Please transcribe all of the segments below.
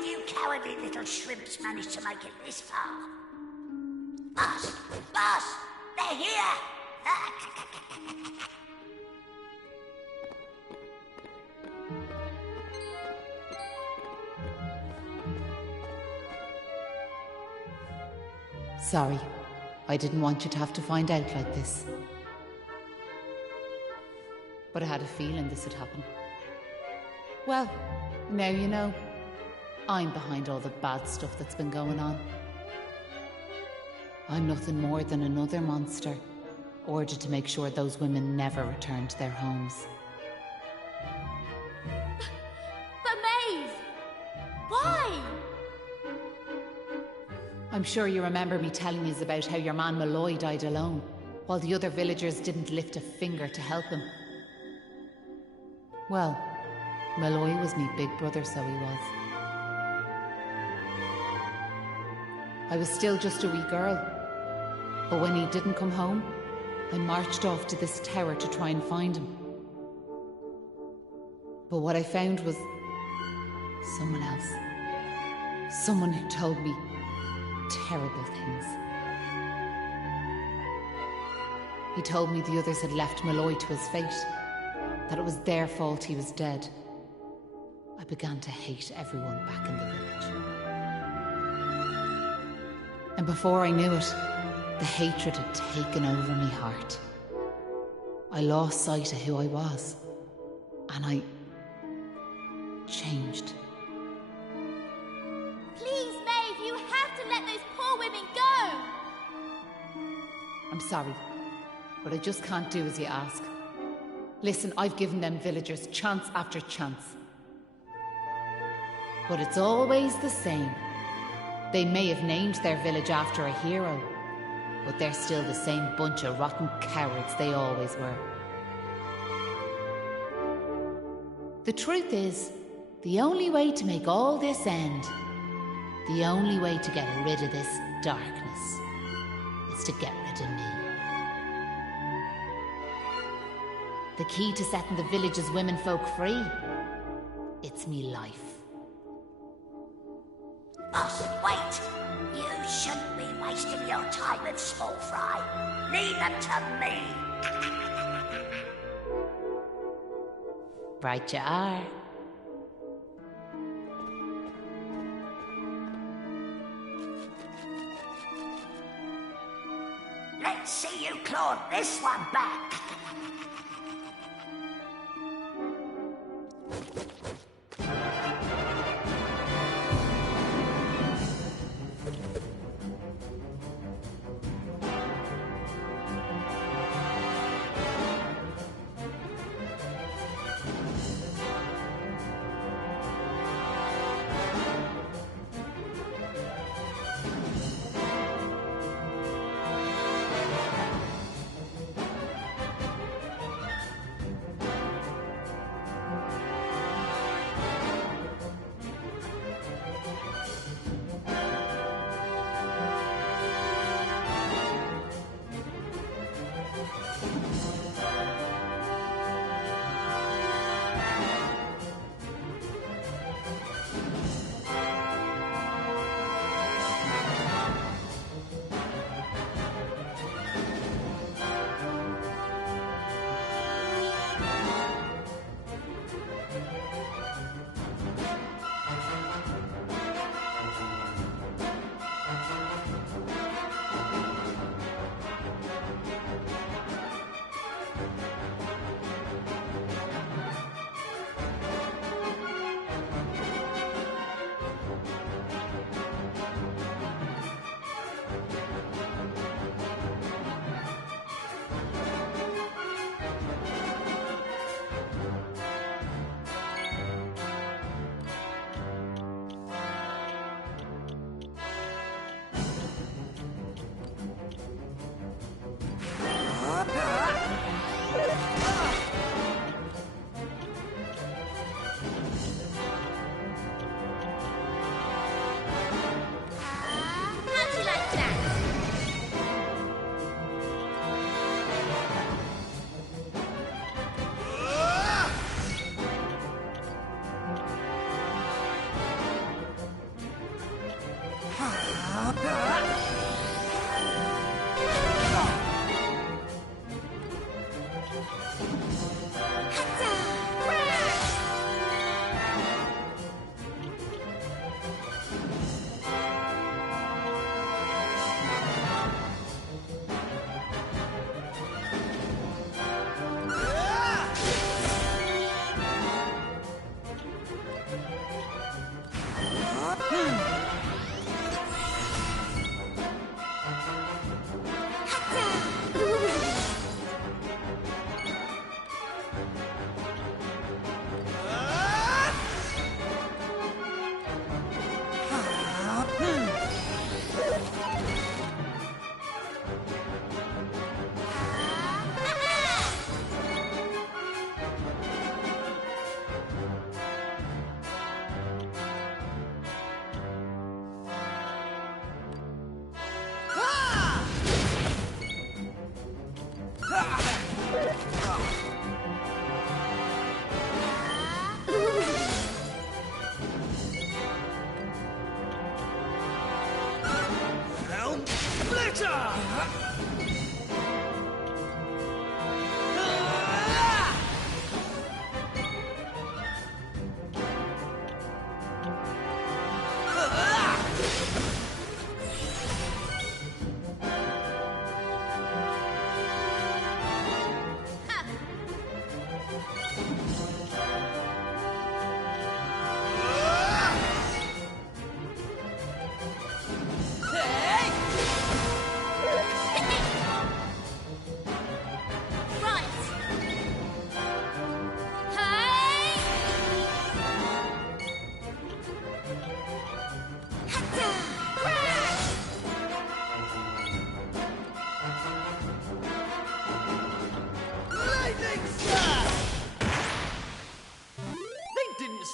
did you cowardly little shrimps manage to make it this far? Boss! Boss! They're here! Sorry. I didn't want you to have to find out like this. But I had a feeling this would happen. Well, now you know. I'm behind all the bad stuff that's been going on. I'm nothing more than another monster, ordered to make sure those women never return to their homes. But Maeve! Why? I'm sure you remember me telling you about how your man Malloy died alone, while the other villagers didn't lift a finger to help him. Well, Malloy was me big brother, so he was. I was still just a wee girl, but when he didn't come home, I marched off to this tower to try and find him. But what I found was someone else. Someone who told me terrible things. He told me the others had left Malloy to his fate, that it was their fault he was dead. I began to hate everyone back in the village. And before I knew it, the hatred had taken over my heart. I lost sight of who I was, and I changed. Please, Maeve, you have to let those poor women go! I'm sorry, but I just can't do as you ask. Listen, I've given them villagers chance after chance. But it's always the same. They may have named their village after a hero, but they're still the same bunch of rotten cowards they always were. The truth is, the only way to make all this end, the only way to get rid of this darkness, is to get rid of me. The key to setting the village's womenfolk free, it's me life. Boss, wait! You shouldn't be wasting your time with small fry. Leave them to me. Right you are. Let's see you claw this one back.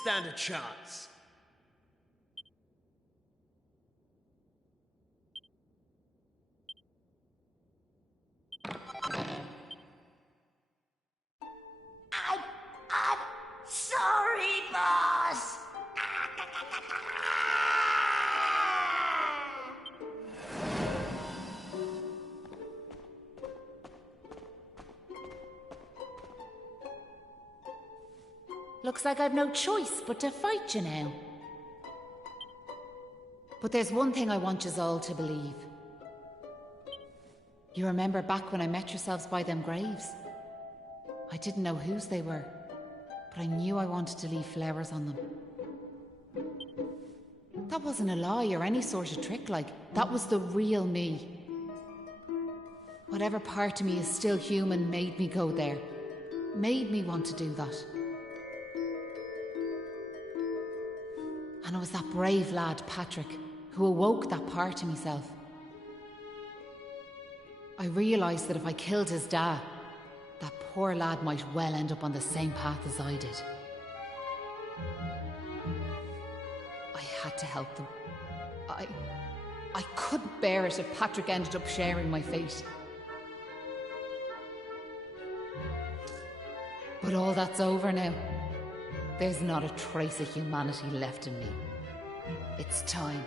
Stand a chance. I'm sorry, boss. Looks like I've no choice but to fight you now. But there's one thing I want yous all to believe. You remember back when I met yourselves by them graves? I didn't know whose they were, but I knew I wanted to leave flowers on them. That wasn't a lie or any sort of trick, like, that was the real me. Whatever part of me is still human made me go there. Made me want to do that. And it was that brave lad, Patrick, who awoke that part of myself. I realised that if I killed his dad, that poor lad might well end up on the same path as I did. I had to help them. I couldn't bear it if Patrick ended up sharing my fate. But all that's over now. There's not a trace of humanity left in me. It's time.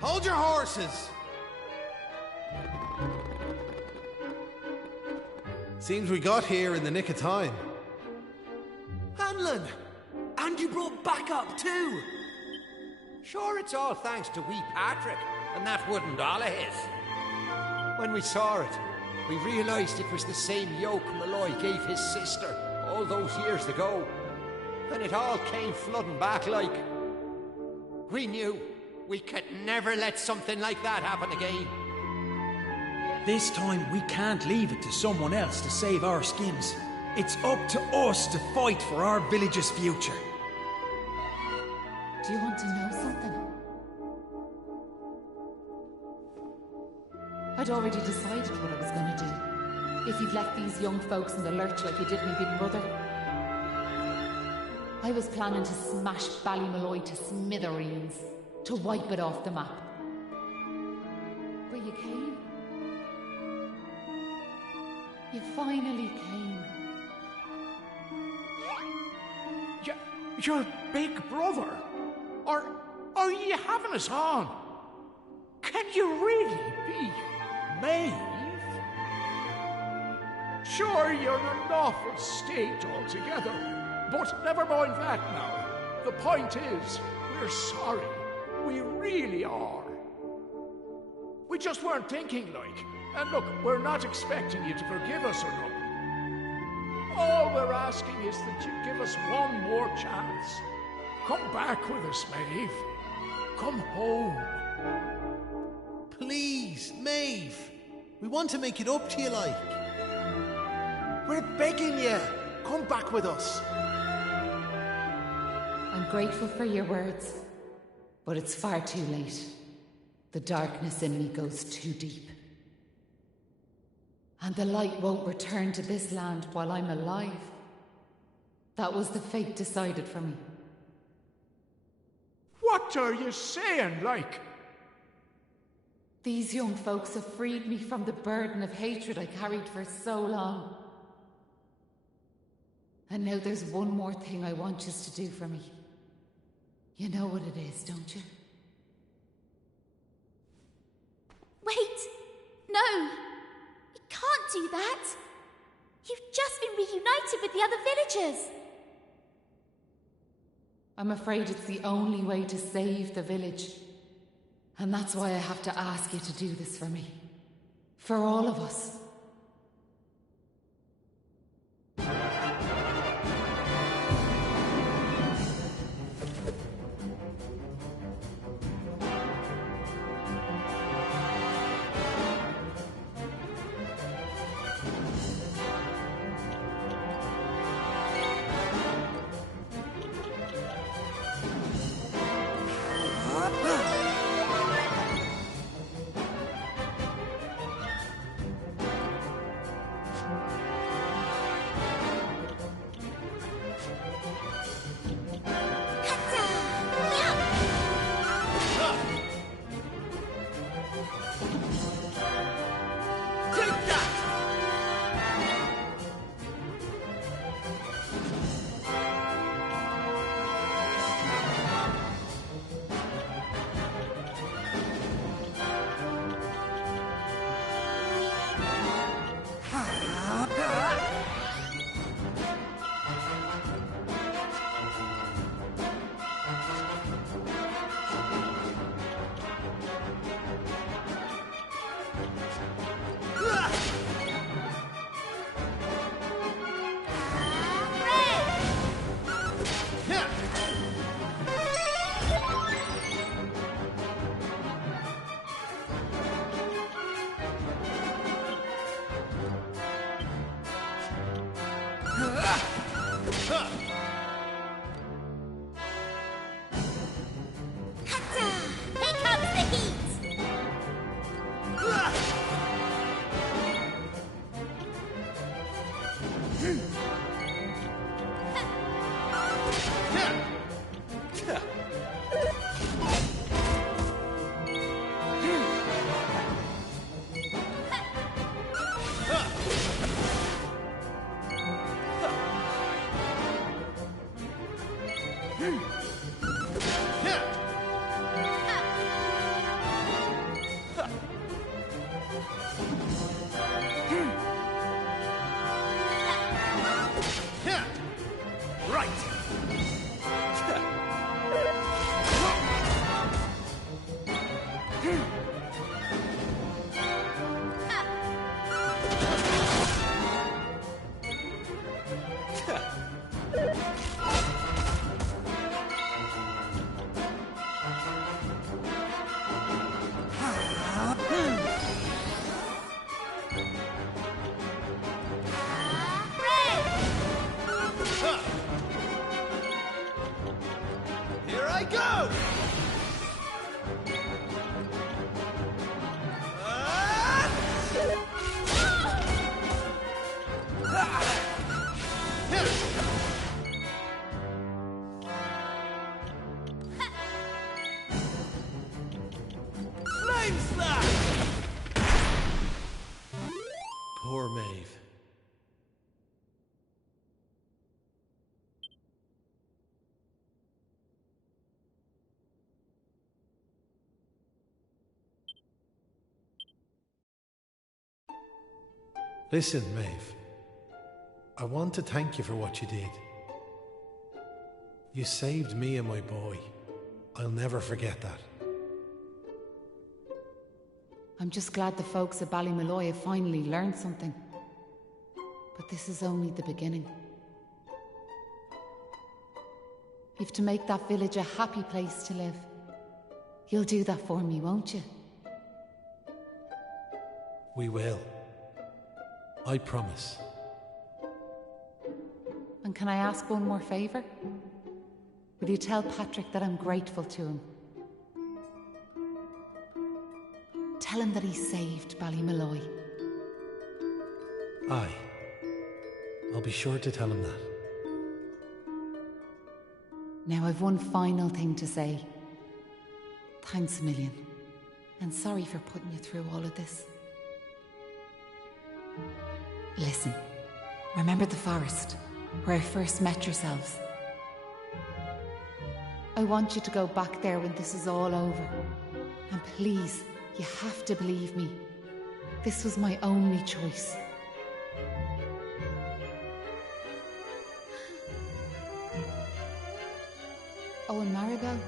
Hold your horses! Seems we got here in the nick of time. Hanlon! And you brought backup too! Sure, it's all thanks to wee Patrick and that wooden doll of his. When we saw it, we realised it was the same yoke Malloy gave his sister all those years ago. And it all came flooding back like... We knew we could never let something like that happen again. This time we can't leave it to someone else to save our skins. It's up to us to fight for our village's future. Do you want to know something? I'd already decided what I was going to do. If you'd left these young folks in the lurch like you did me big brother. I was planning to smash Ballymalloy to smithereens, to wipe it off the map. But you came. You finally came. your big brother? Or are you having us on? Can you really be Maeve? Sure, you're an awful state altogether, but never mind that now. The point is, we're sorry. We really are. We just weren't thinking, like. And look, we're not expecting you to forgive us or nothing. All we're asking is that you give us one more chance. Come back with us, Maeve. Come home. Please, Maeve. We want to make it up to you, like. We're begging you. Come back with us. I'm grateful for your words, but it's far too late. The darkness in me goes too deep. And the light won't return to this land while I'm alive. That was the fate decided for me. What are you saying, like? These young folks have freed me from the burden of hatred I carried for so long. And now there's one more thing I want you to do for me. You know what it is, don't you? Wait! No! You can't do that! You've just been reunited with the other villagers! I'm afraid it's the only way to save the village. And that's why I have to ask you to do this for me. For all of us. Listen, Maeve. I want to thank you for what you did. You saved me and my boy. I'll never forget that. I'm just glad the folks at Ballymalloy have finally learned something. But this is only the beginning. You've to make that village a happy place to live. You'll do that for me, won't you? We will. I promise. And can I ask one more favour? Will you tell Patrick that I'm grateful to him? Tell him that he saved Ballymalloy. Aye. I'll be sure to tell him that. Now I've one final thing to say. Thanks a million. And sorry for putting you through all of this. Listen, remember the forest, where I first met yourselves? I want you to go back there when this is all over. And please, you have to believe me. This was my only choice. Oh, and Maribel,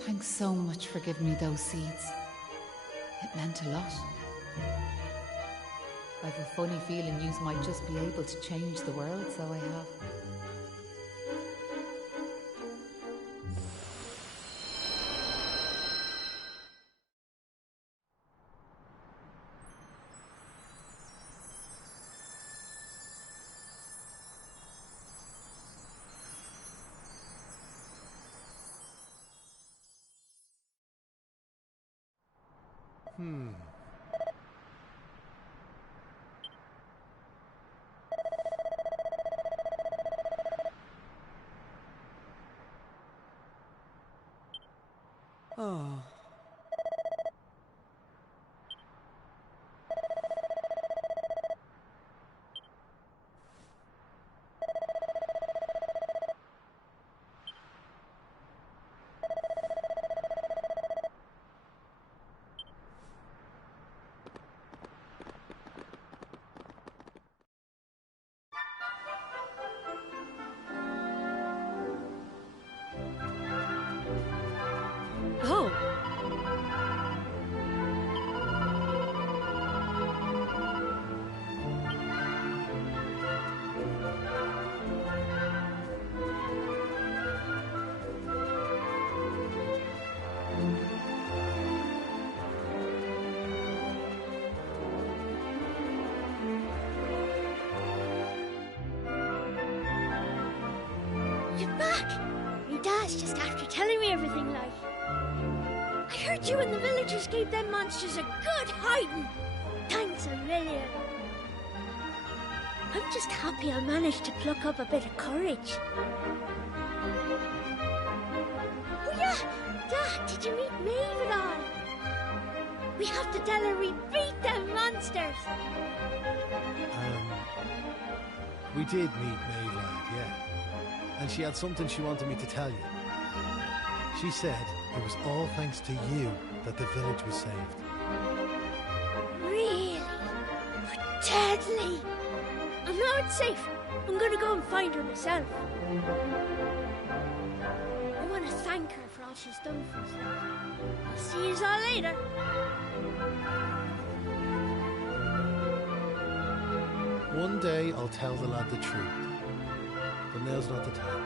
thanks so much for giving me those seeds. It meant a lot. I've a funny feeling yous might just be able to change the world, so I have. Oh. Oh. You're back! My dad's just after telling me everything, like. I heard you and the villagers gave them monsters a good hiding. Thanks a million. I'm just happy I managed to pluck up a bit of courage. Oh yeah, Dad, did you meet Maeve at all? We have to tell her we beat them monsters. We did meet Maeve, lad, yeah. And she had something she wanted me to tell you. She said it was all thanks to you that the village was saved. Really? But deadly. And now it's safe. I'm gonna go and find her myself. I want to thank her for all she's done for us. I'll see you all later. One day I'll tell the lad the truth. But now's not the time.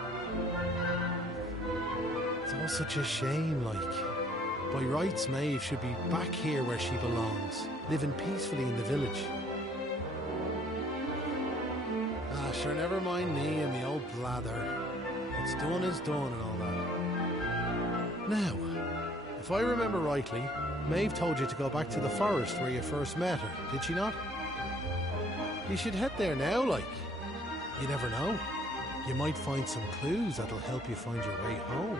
It's all such a shame, like. By rights, Maeve should be back here where she belongs, living peacefully in the village. Ah, sure, never mind me and the old blather. What's done is done and all that. Now, if I remember rightly, Maeve told you to go back to the forest where you first met her, did she not? You should head there now, like. You never know. You might find some clues that'll help you find your way home.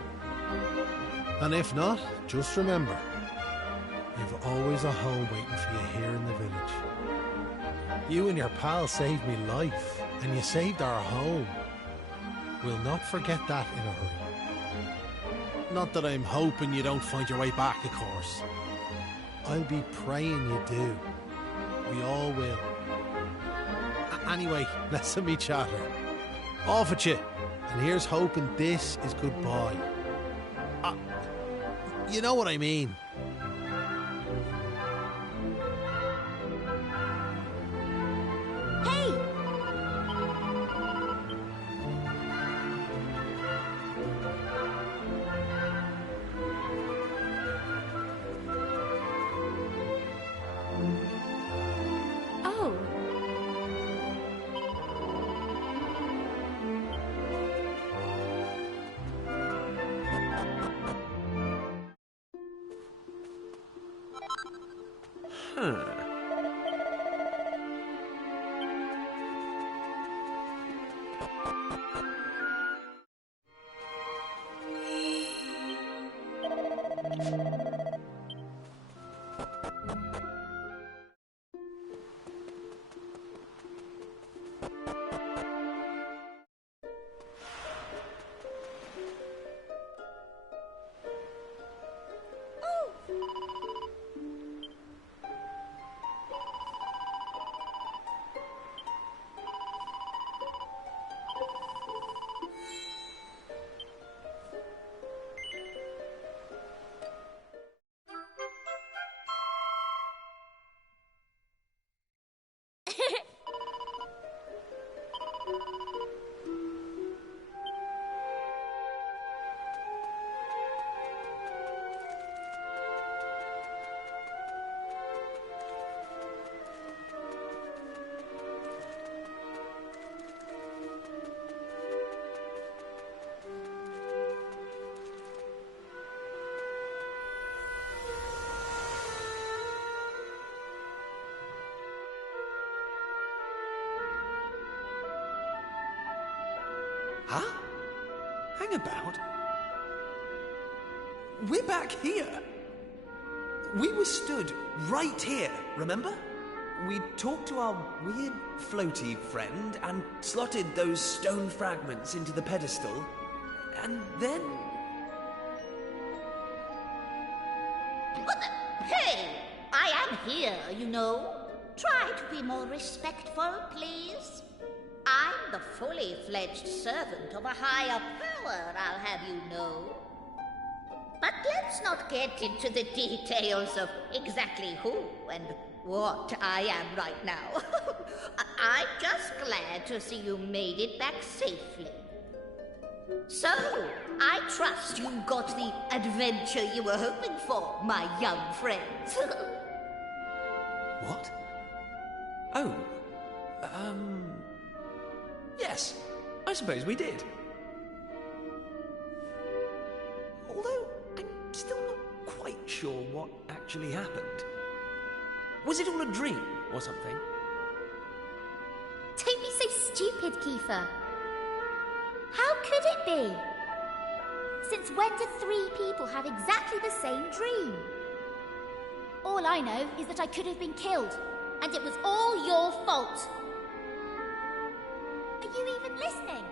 And if not, just remember, you've always a home waiting for you here in the village. You and your pal saved me life, and you saved our home. We'll not forget that in a hurry. Not that I'm hoping you don't find your way back, of course. I'll be praying you do. We all will. Anyway, listen me chatter. Off at you. And here's hoping this is goodbye. You know what I mean. Hey! Oh. Huh? Hang about. We're back here. We were stood right here, remember? We talked to our weird floaty friend and slotted those stone fragments into the pedestal, and then... What the? Hey! I am here, you know. Try to be more respectful, please. I'm the fully fledged servant of a higher power, I'll have you know. But let's not get into the details of exactly who and what I am right now. I'm just glad to see you made it back safely. So, I trust you got the adventure you were hoping for, my young friends. What? Oh, yes, I suppose we did. Although, I'm still not quite sure what actually happened. Was it all a dream or something? Don't be so stupid, Kiefer. How could it be? Since when do three people have exactly the same dream? All I know is that I could have been killed, and it was all your fault. Are you even listening?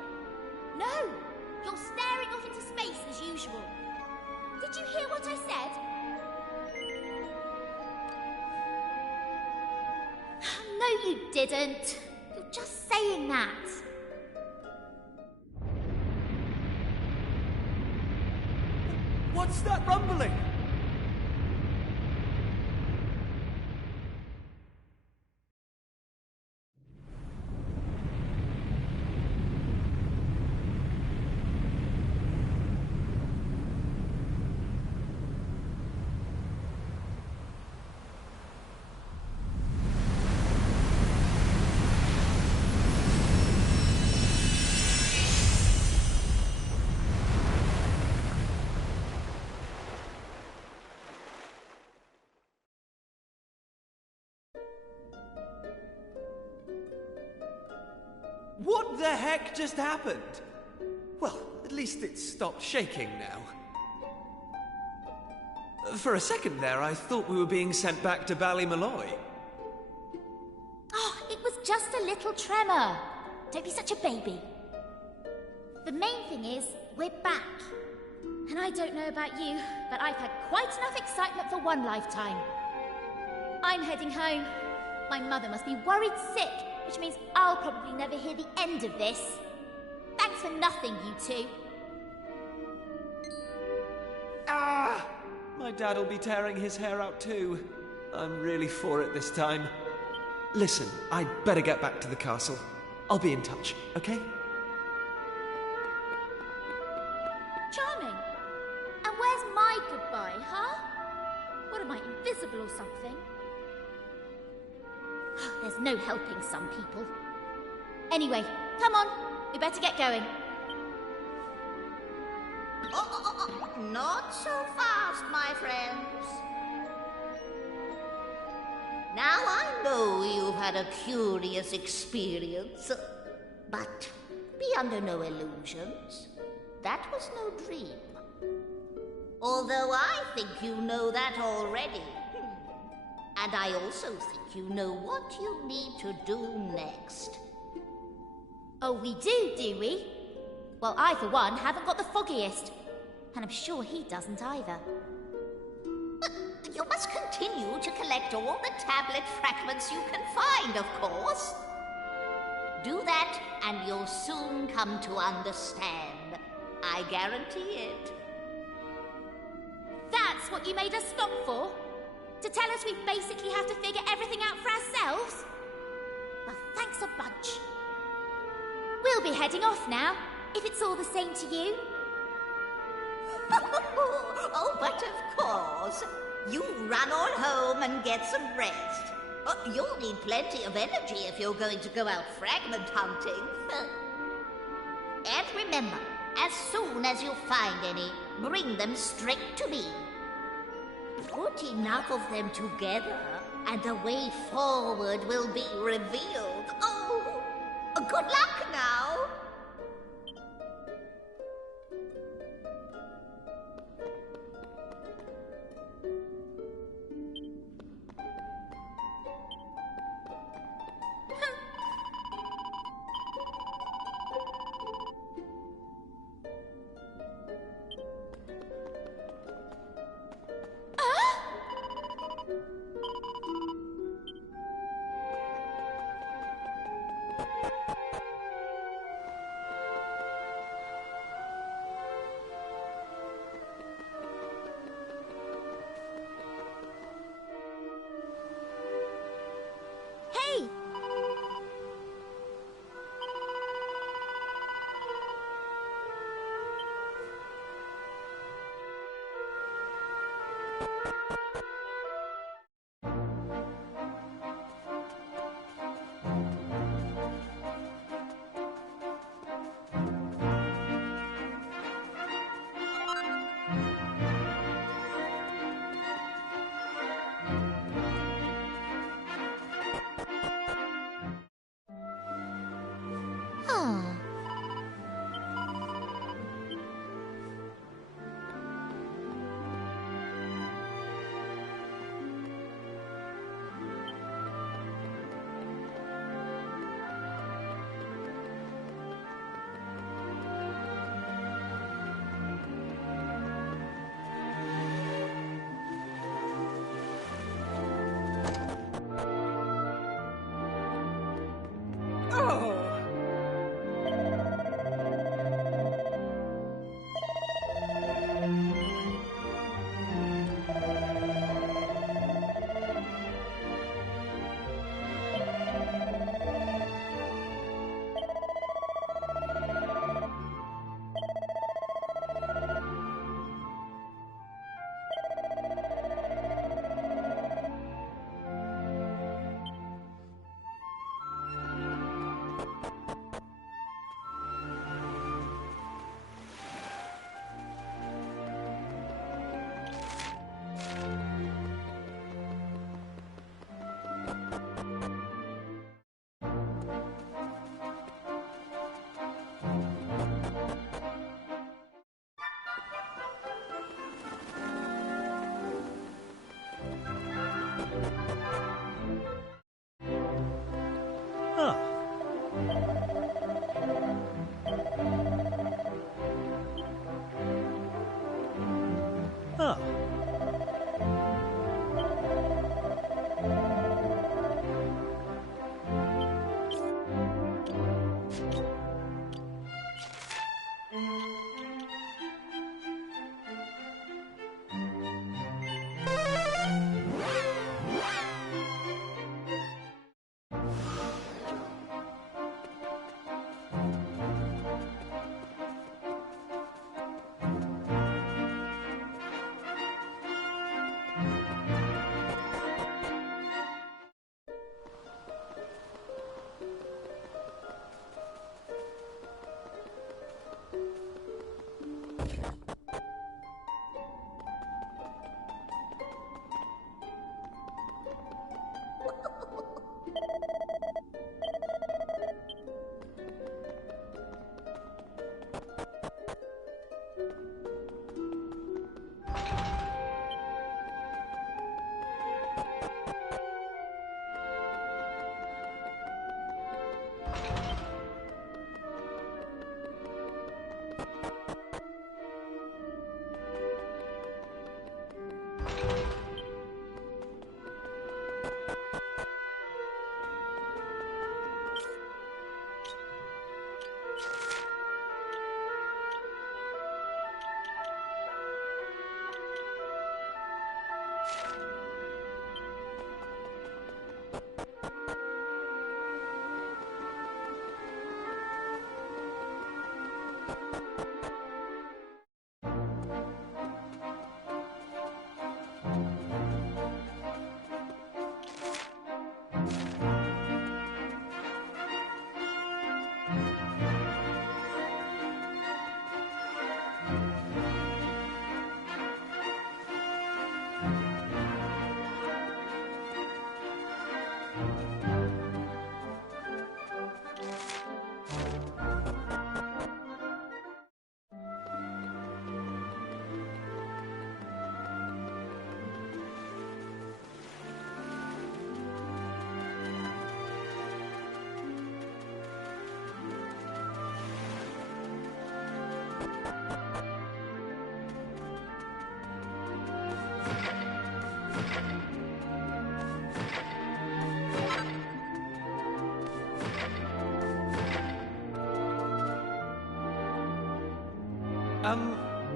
No! You're staring off into space as usual. Did you hear what I said? No, you didn't. You're just saying that. What's that rumbling? What the heck just happened? Well, at least it stopped shaking now. For a second there, I thought we were being sent back to Ballymalloy. Oh, it was just a little tremor. Don't be such a baby. The main thing is, we're back. And I don't know about you, but I've had quite enough excitement for one lifetime. I'm heading home. My mother must be worried sick, which means I'll probably never hear the end of this. Thanks for nothing, you two. Ah! My dad'll be tearing his hair out too. I'm really for it this time. Listen, I'd better get back to the castle. I'll be in touch, okay? Charming. And where's my goodbye, huh? What am I, invisible or something? There's no helping some people. Anyway, come on. We better get going. Not so fast, my friends. Now I know you've had a curious experience, but be under no illusions. That was no dream. Although I think you know that already. And I also think you know what you need to do next. Oh, we do we? Well, I, for one, haven't got the foggiest. And I'm sure he doesn't either. You must continue to collect all the tablet fragments you can find, of course. Do that, and you'll soon come to understand. I guarantee it. That's what you made us stop for? To tell us we basically have to figure everything out for ourselves? Well, thanks a bunch. We'll be heading off now, if it's all the same to you. Oh, but of course. You run on home and get some rest. You'll need plenty of energy if you're going to go out fragment hunting. And remember, as soon as you find any, bring them straight to me. Put enough of them together, and the way forward will be revealed. Oh, good luck now.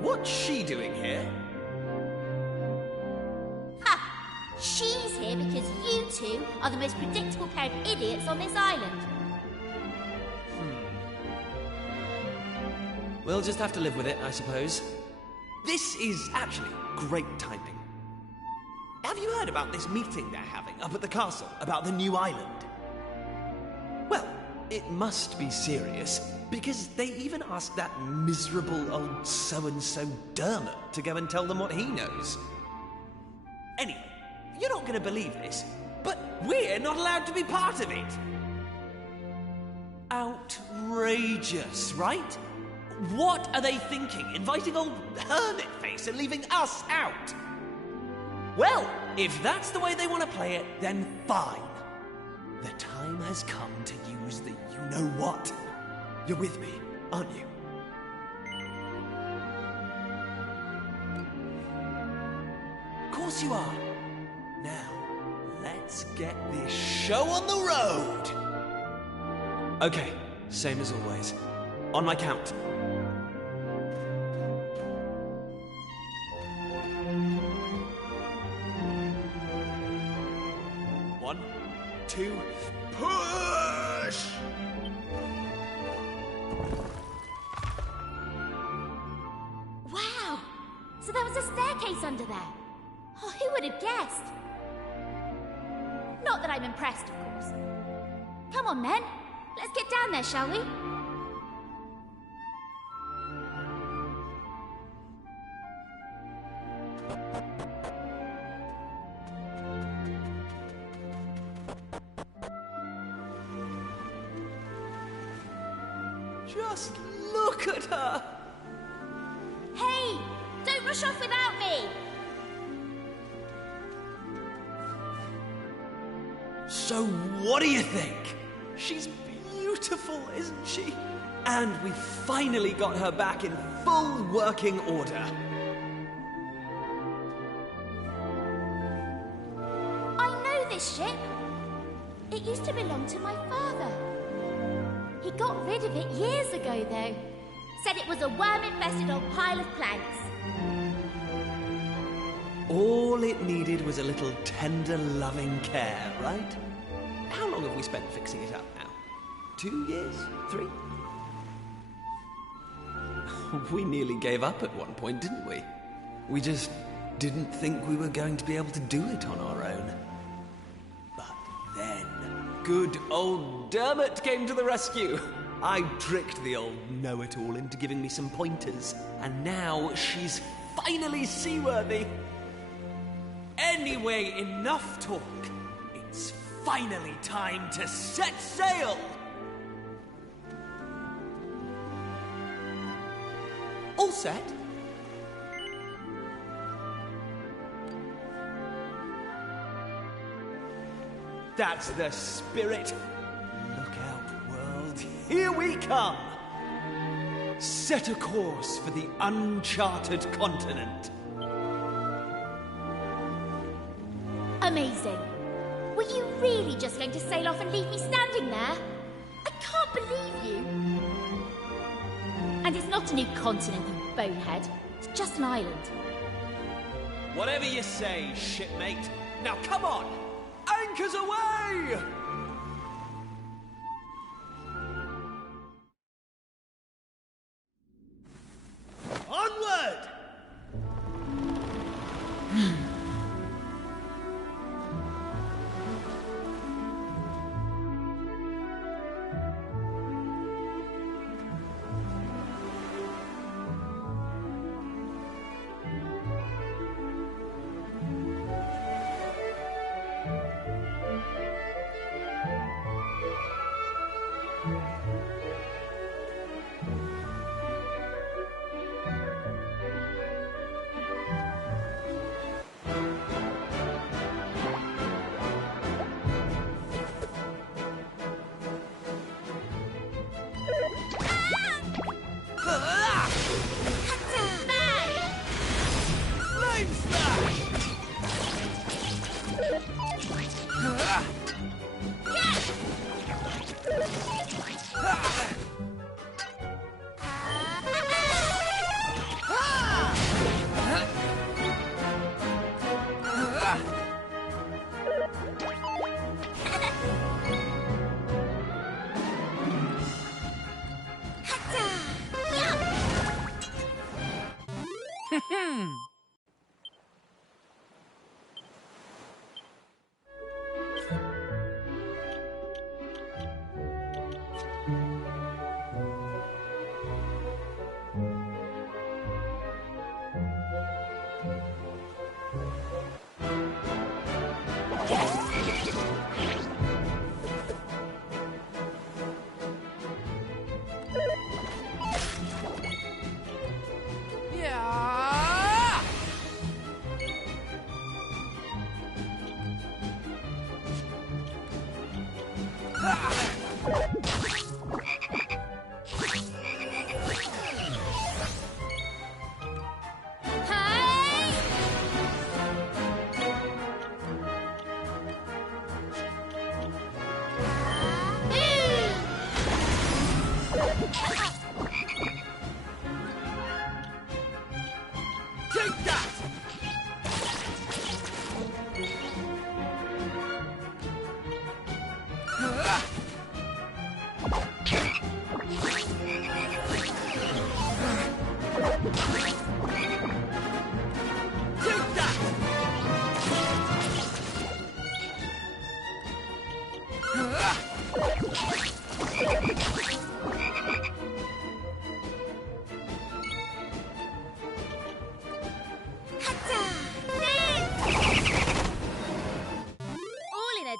What's she doing here? Ha! She's here because you two are the most predictable pair of idiots on this island. We'll just have to live with it, I suppose. This is actually great timing. Have you heard about this meeting they're having up at the castle about the new island? Well, it must be serious, because they even asked that miserable old so-and-so Dermot to go and tell them what he knows. Anyway, you're not going to believe this, but we're not allowed to be part of it. Outrageous, right? What are they thinking, inviting old Hermit-Face and leaving us out? Well, if that's the way they want to play it, then fine. The time has come to use the you-know-what. You're with me, aren't you? Of course you are. Now, let's get this show on the road. Okay, same as always. On my count. 1, 2, push! Wow! So there was a staircase under there. Oh, who would have guessed? Not that I'm impressed, of course. Come on, then. Let's get down there, shall we? Just look at her! Hey! Don't rush off without me! So what do you think? She's beautiful, isn't she? And we finally got her back in full working order. I know this ship. It used to belong to my father. He got rid of it years ago, though. Said it was a worm-infested old pile of planks. All it needed was a little tender, loving care, right? How long have we spent fixing it up now? 2 years? 3? We nearly gave up at one point, didn't we? We just didn't think we were going to be able to do it on our own. But then, good old Dermot came to the rescue. I tricked the old know-it-all into giving me some pointers, and now she's finally seaworthy. Anyway, enough talk. It's finally time to set sail! All set? That's the spirit. Look out, world. here we come. Set a course for the uncharted continent. Amazing. Were you really just going to sail off and leave me standing there? I can't believe you. And it's not a new continent, you bonehead. It's just an island. Whatever you say, shipmate. Now come on! Anchors away! Onward!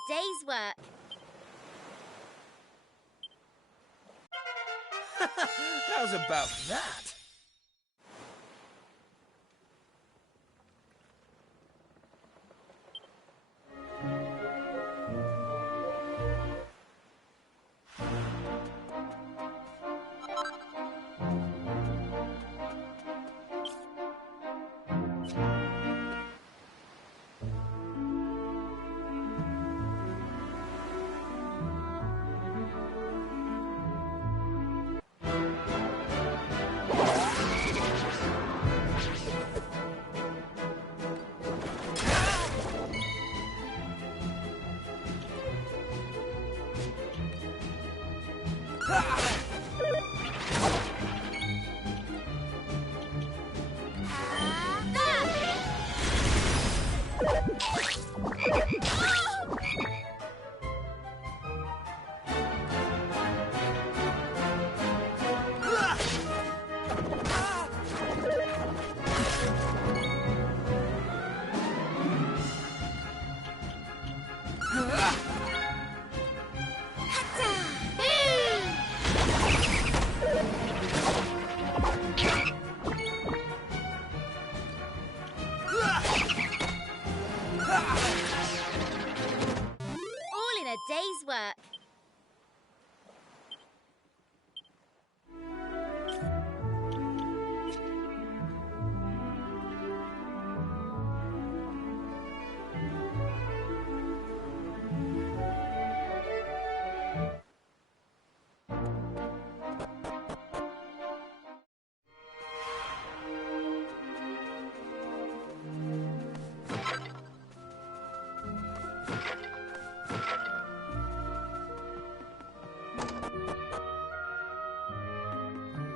Day's work. How's about that?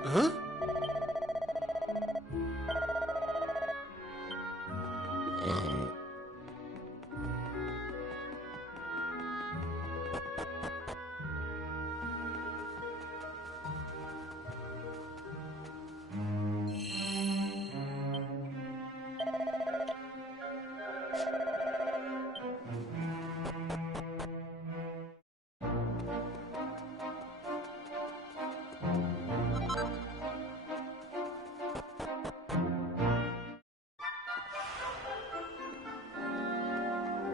Huh?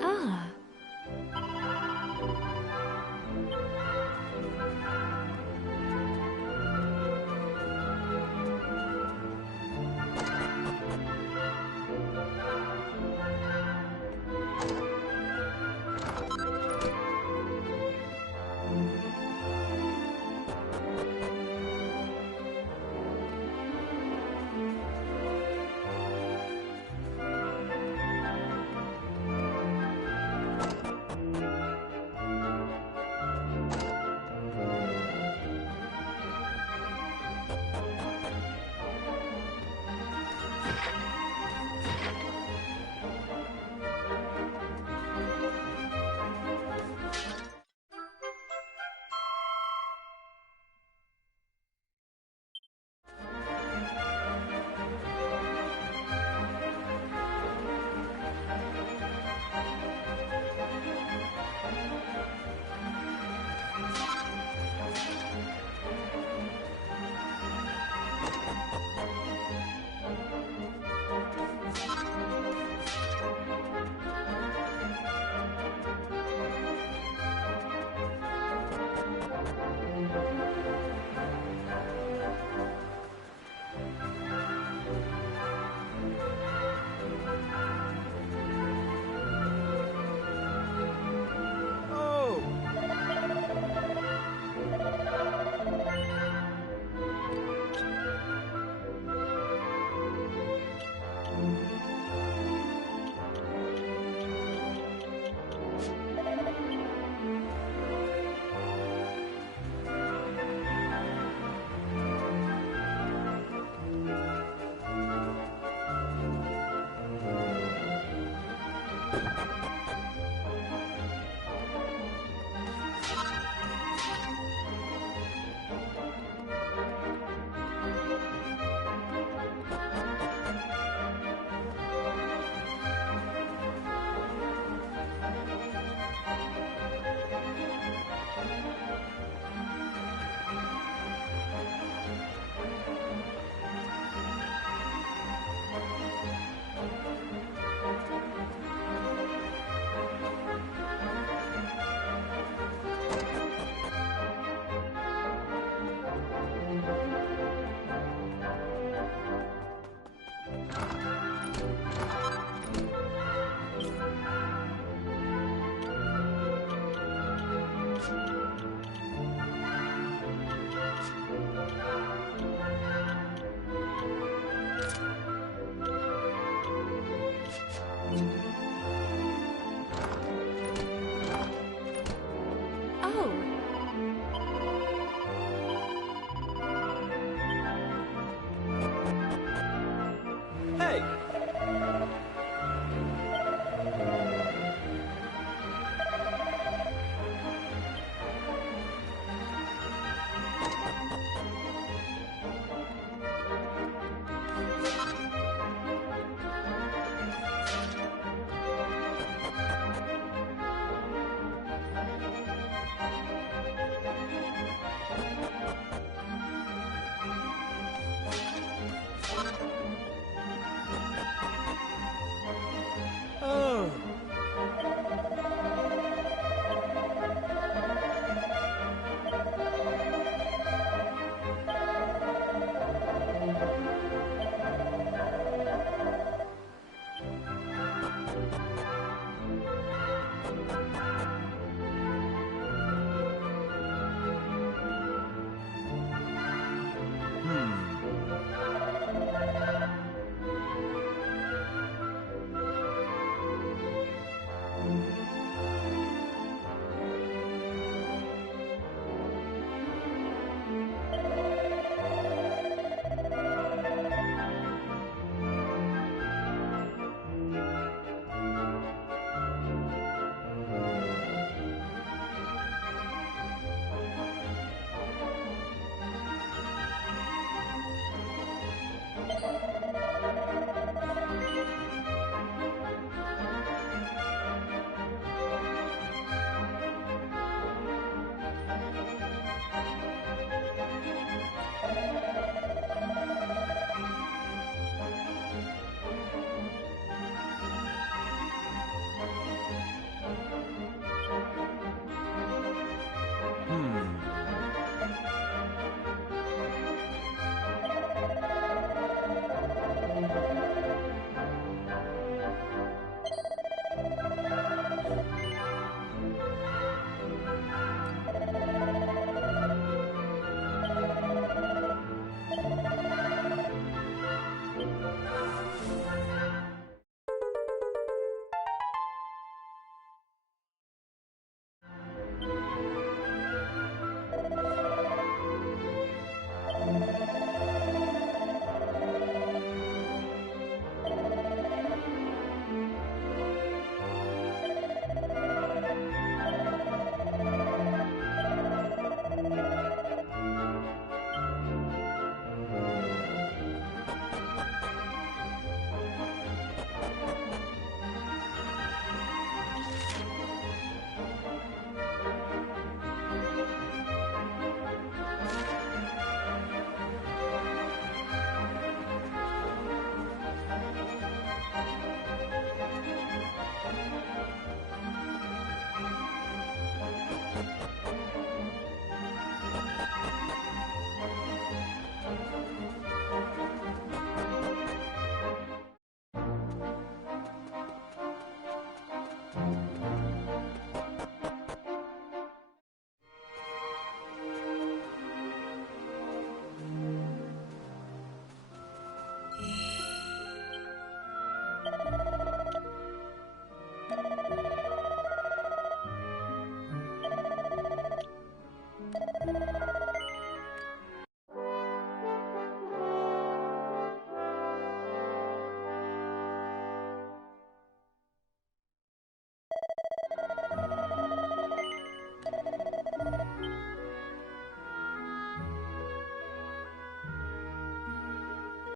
Ah.